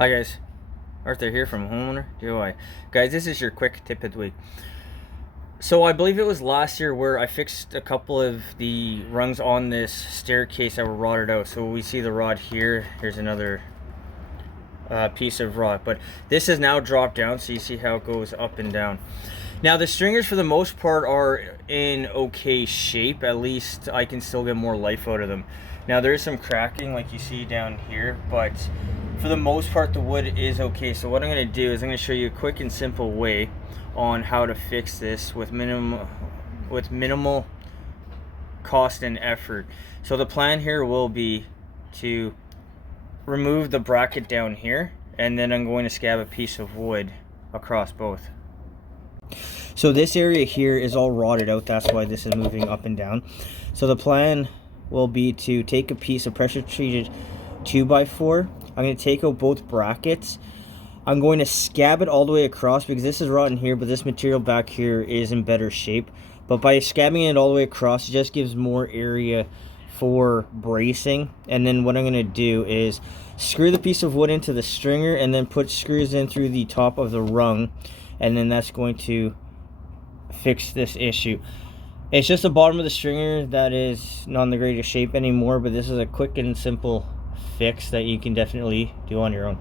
Hi guys, Arthur here from Homeowner DIY. Guys, this is your quick tip of the week. So I believe it was last year where I fixed a couple of the rungs on this staircase that were rotted out. So we see the rod here. Here's another piece of rod, but this has now dropped down, so you see how it goes up and down. Now the stringers for the most part are in okay shape. At least I can still get more life out of them. Now there is some cracking like you see down here, but for the most part the wood is okay. So what I'm going to do is I'm going to show you a quick and simple way on how to fix this with minimal cost and effort. So the plan here will be to remove the bracket down here, and then I'm going to scab a piece of wood across both. So this area here is all rotted out, that's why this is moving up and down. So the plan will be to take a piece of pressure treated 2x4. I'm going to take out both brackets. I'm going to scab it all the way across because this is rotten here, but this material back here is in better shape. But by scabbing it all the way across, it just gives more area for bracing. And then what I'm going to do is screw the piece of wood into the stringer and then put screws in through the top of the rung, and then that's going to fix this issue. It's just the bottom of the stringer that is not in the greatest shape anymore, but this is a quick and simple fix that you can definitely do on your own.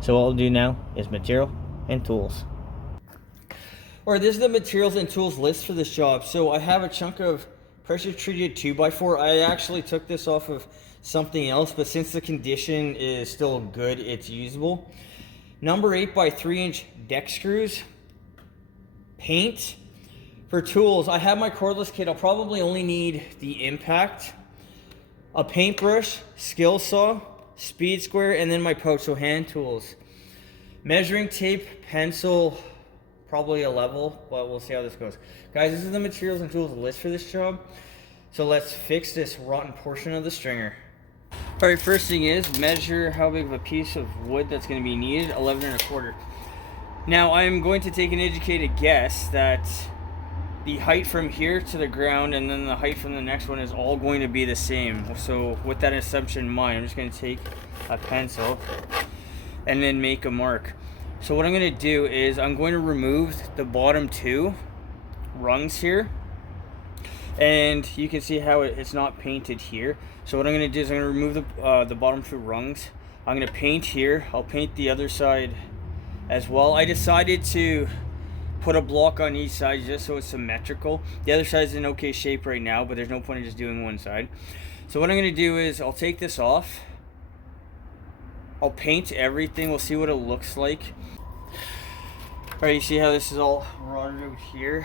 So what I'll do now is material and tools. Alright, this is the materials and tools list for this job. So I have a chunk of pressure treated 2x4. I actually took this off of something else, but since the condition is still good, it's usable. Number 8x3" deck screws, paint. For tools, I have my cordless kit. I'll probably only need the impact, a paintbrush, skill saw, speed square, and then my pouch, so hand tools. Measuring tape, pencil, probably a level, but we'll see how this goes. Guys, this is the materials and tools list for this job. So let's fix this rotten portion of the stringer. Alright, first thing is measure how big of a piece of wood that's going to be needed, 11 1/4. Now I'm going to take an educated guess that the height from here to the ground and then the height from the next one is all going to be the same. So with that assumption in mind, I'm just going to take a pencil and then make a mark. So what I'm going to do is I'm going to remove the bottom two rungs here, and you can see how it's not painted here. So what I'm going to do is I'm going to remove the bottom two rungs. I'm going to paint here. I'll paint the other side as well. I decided to put a block on each side just so it's symmetrical. The other side's in okay shape right now, but there's no point in just doing one side. So what I'm going to do is I'll take this off. I'll paint everything. We'll see what it looks like. Alright, you see how this is all rotted out here?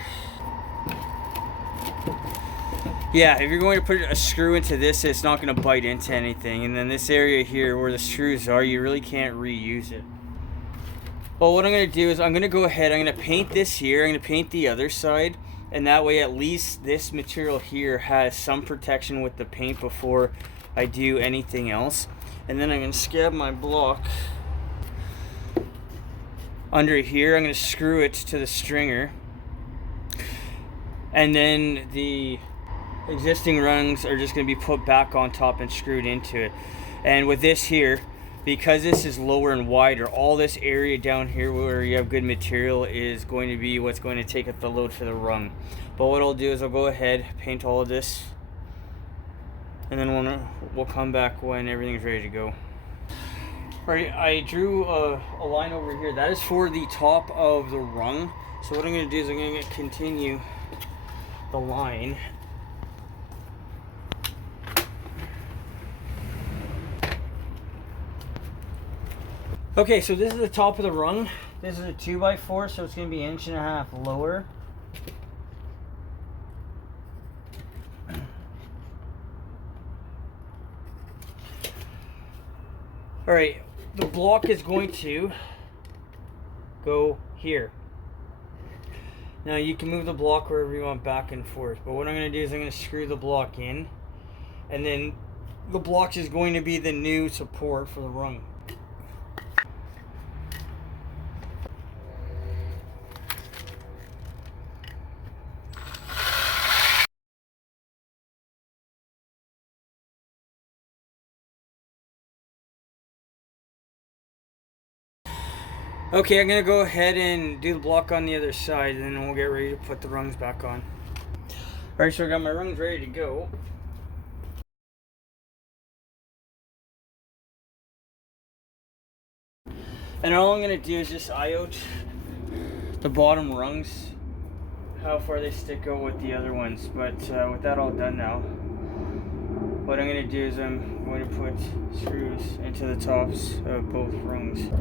Yeah, if you're going to put a screw into this, it's not going to bite into anything. And then this area here where the screws are, you really can't reuse it. Well, what I'm going to do is I'm going to go ahead, I'm going to paint this here, I'm going to paint the other side, and that way at least this material here has some protection with the paint before I do anything else. And then I'm going to scab my block under here. I'm going to screw it to the stringer, and then the existing rungs are just going to be put back on top and screwed into it. And with this here, because this is lower and wider, all this area down here where you have good material is going to be what's going to take up the load for the rung. But what I'll do is I'll go ahead, paint all of this, and then we'll come back when everything's ready to go. Alright, I drew a line over here. That is for the top of the rung. So what I'm going to do is I'm going to continue the line. Okay, so this is the top of the rung. This is a 2x4, so it's going to be 1.5 inches lower. Alright, the block is going to go here. Now you can move the block wherever you want, back and forth, but what I'm going to do is I'm going to screw the block in, and then the block is going to be the new support for the rung. Okay, I'm gonna go ahead and do the block on the other side, and then we'll get ready to put the rungs back on. Alright, so I got my rungs ready to go. And all I'm gonna do is just eye out the bottom rungs, how far they stick out with the other ones. But with that all done now, what I'm going to do is I'm going to put screws into the tops of both rungs.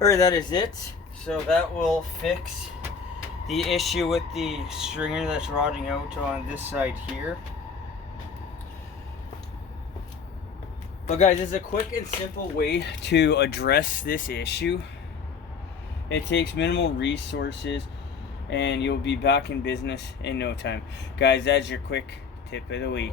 Alright, that is it. So that will fix the issue with the stringer that's rotting out on this side here. But guys, it's a quick and simple way to address this issue. It takes minimal resources and you'll be back in business in no time. Guys, that's your quick tip of the week.